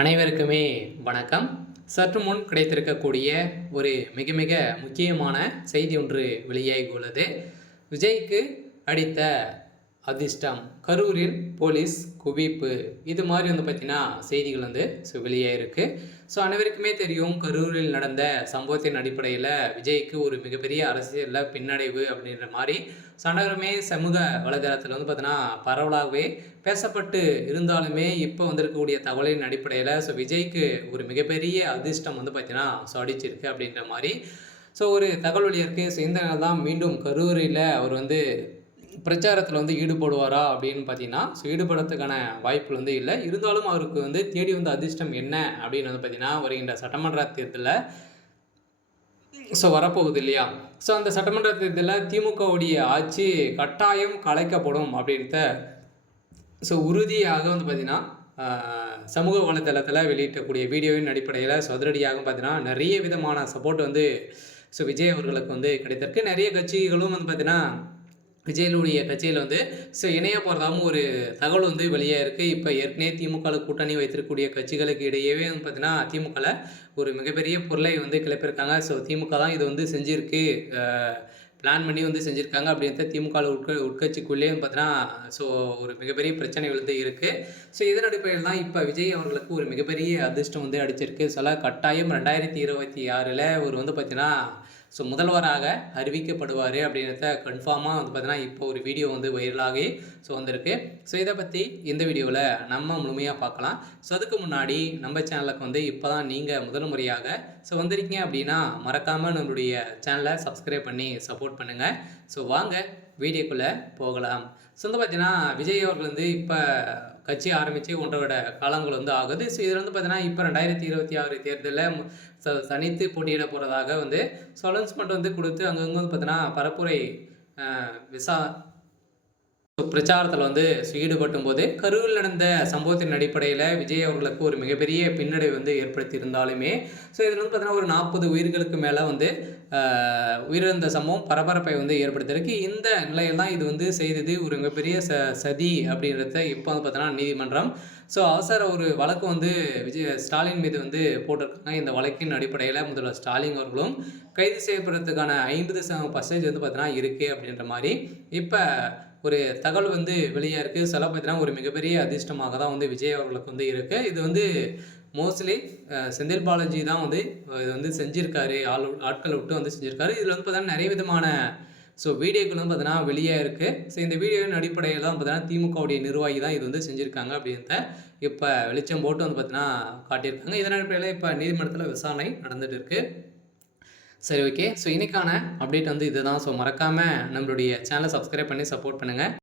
அனைவருக்குமே வணக்கம். சற்று முன் கிடைத்திருக்கக்கூடிய ஒரு மிக மிக முக்கியமான செய்தி ஒன்று வெளியாகி உள்ளது. விஜய்க்கு அடித்த அதிர்ஷ்டம், கரூரில் போலீஸ் குவிப்பு. இது மாதிரி பார்த்தீங்கன்னா செய்திகள் வெளியாயிருக்கு. அனைவருக்குமே தெரியும், கரூரில் நடந்த சம்பவத்தின் அடிப்படையில் விஜய்க்கு ஒரு மிகப்பெரிய அரசியலில் பின்னடைவு அப்படின்ற மாதிரி அனைவருமே சமூக வலைதளத்தில் பார்த்தீங்கன்னா பரவலாகவே பேசப்பட்டு இருந்தாலுமே இப்போ வந்திருக்கக்கூடிய தகவலின் அடிப்படையில் விஜய்க்கு ஒரு மிகப்பெரிய அதிர்ஷ்டம் பார்த்தீங்கன்னா அடிச்சிருக்கு அப்படின்ற மாதிரி ஒரு தகவல் வெளியிருக்கு. இந்த நாள் தான் மீண்டும் கரூரில் அவர் பிரச்சாரத்தில் ஈடுபடுவாரா அப்படின்னு பார்த்தீங்கன்னா ஈடுபடுறதுக்கான வாய்ப்புகள் இல்லை. இருந்தாலும் அவருக்கு தேடி வந்த அதிர்ஷ்டம் என்ன அப்படின்னு பார்த்தீங்கன்னா, வருகின்ற சட்டமன்ற தேர்தலில் வரப்போகுது இல்லையா? அந்த சட்டமன்ற தேர்தலில் திமுகவுடைய ஆட்சி கட்டாயம் கலைக்கப்படும் அப்படின்றத உறுதியாக பார்த்தீங்கன்னா சமூக வலைதளத்தில் வெளியிட்டக்கூடிய வீடியோவின் அடிப்படையில் அதிரடியாக பார்த்தீங்கன்னா நிறைய விதமான சப்போர்ட் விஜய் அவர்களுக்கு கிடைத்திருக்கு. நிறைய கட்சிகளும் பார்த்தீங்கன்னா விஜயனுடைய கட்சியில் இணைய போகிறதாகவும் ஒரு தகவல் வெளியாக இருக்குது. இப்போ ஏற்கனவே திமுகவில் கூட்டணி வைத்திருக்கக்கூடிய கட்சிகளுக்கு இடையவே பார்த்தீங்கன்னா திமுகவில் ஒரு மிகப்பெரிய பொருளை கிளப்பியிருக்காங்க. திமுக தான் இது செஞ்சுருக்கு, பிளான் பண்ணி செஞ்சுருக்காங்க அப்படின்ட்டு திமுகவில் உட்கட்சிக்குள்ளேயே பார்த்தீங்கன்னா ஒரு மிகப்பெரிய பிரச்சனை இருக்குது. இதன் அடிப்படையில் தான் இப்போ விஜய் அவர்களுக்கு ஒரு மிகப்பெரிய அதிர்ஷ்டம் அடிச்சிருக்கு. கட்டாயம் 2026 ஒரு பார்த்தீங்கன்னா முதல்வராக அறிவிக்கப்படுவார் அப்படின்றத கன்ஃபார்மாக பார்த்தீங்கன்னா இப்போ ஒரு வீடியோ வைரலாகி வந்திருக்கு. இதை பற்றி இந்த வீடியோவில் நம்ம முழுமையாக பார்க்கலாம். அதுக்கு முன்னாடி நம்ம சேனலுக்கு இப்போ தான் நீங்கள் முதல் முறையாக வந்திருக்கீங்க அப்படின்னா மறக்காமல் நம்மளுடைய சேனலை சப்ஸ்கிரைப் பண்ணி சப்போர்ட் பண்ணுங்கள். வாங்க வீடியோக்குள்ளே போகலாம். பார்த்தீங்கன்னா விஜய் அவர்கள் இப்போ கட்சி ஆரம்பித்து 1.5 வருட காலங்கள் ஆகுது. இதில் பார்த்தீங்கன்னா இப்போ 2026 தேர்தலில் தனித்து போட்டியிட போகிறதாக அனௌன்ஸ்மெண்ட் கொடுத்து அங்கங்கே பார்த்தீங்கன்னா பரப்புரை பிரச்சாரத்தில் ஈடுபட்டும் போது கரூரில் நடந்த சம்பவத்தின் அடிப்படையில் விஜய் அவர்களுக்கு ஒரு மிகப்பெரிய பின்னடைவு ஏற்படுத்தி இருந்தாலுமே இதில் பார்த்தீங்கன்னா ஒரு 40 உயிர்களுக்கு மேலே உயிரிழந்த சம்பவம் பரபரப்பை ஏற்படுத்தியிருக்கு. இந்த நிலையில் தான் இது செய்தது ஒரு மிகப்பெரிய சதி அப்படின்றத இப்போ பார்த்தீங்கன்னா நீதிமன்றம் அவசர ஒரு வழக்கு ஸ்டாலின் மீது போட்டிருக்காங்க. இந்த வழக்கின் அடிப்படையில் முதல்வர் ஸ்டாலின் அவர்களும் கைது செய்யப்படுறதுக்கான 50% பார்த்தீங்கன்னா இருக்குது அப்படின்ற மாதிரி இப்போ ஒரு தகவல் வெளியாக இருக்குது. பார்த்தீங்கன்னா ஒரு மிகப்பெரிய அதிர்ஷ்டமாக தான் விஜய் அவர்களுக்கு இருக்குது. இது மோஸ்ட்லி செந்தில் பாலாஜி தான் இது செஞ்சுருக்காரு, ஆட்களை விட்டு செஞ்சுருக்காரு. இதில் பார்த்தீங்கன்னா நிறைய விதமான வீடியோக்கள் பார்த்தீங்கன்னா வெளியாக இருக்குது. இந்த வீடியோவின் அடிப்படையில் தான் பார்த்தீங்கன்னா திமுகவுடைய நிர்வாகி தான் இது செஞ்சுருக்காங்க அப்படின்றத இப்போ வெளிச்சம் போட்டு பார்த்தீங்கன்னா காட்டியிருக்காங்க. இதன் அடிப்படையில் இப்போ நீதிமன்றத்தில் விசாரணை நடந்துகிட்டு இருக்குது. சரி, ஓகே. இன்னைக்கான அப்டேட் இதுதான். மறக்காமல் நம்மளுடைய சேனலை சப்ஸ்கிரைப் பண்ணி சப்போர்ட் பண்ணுங்கள்.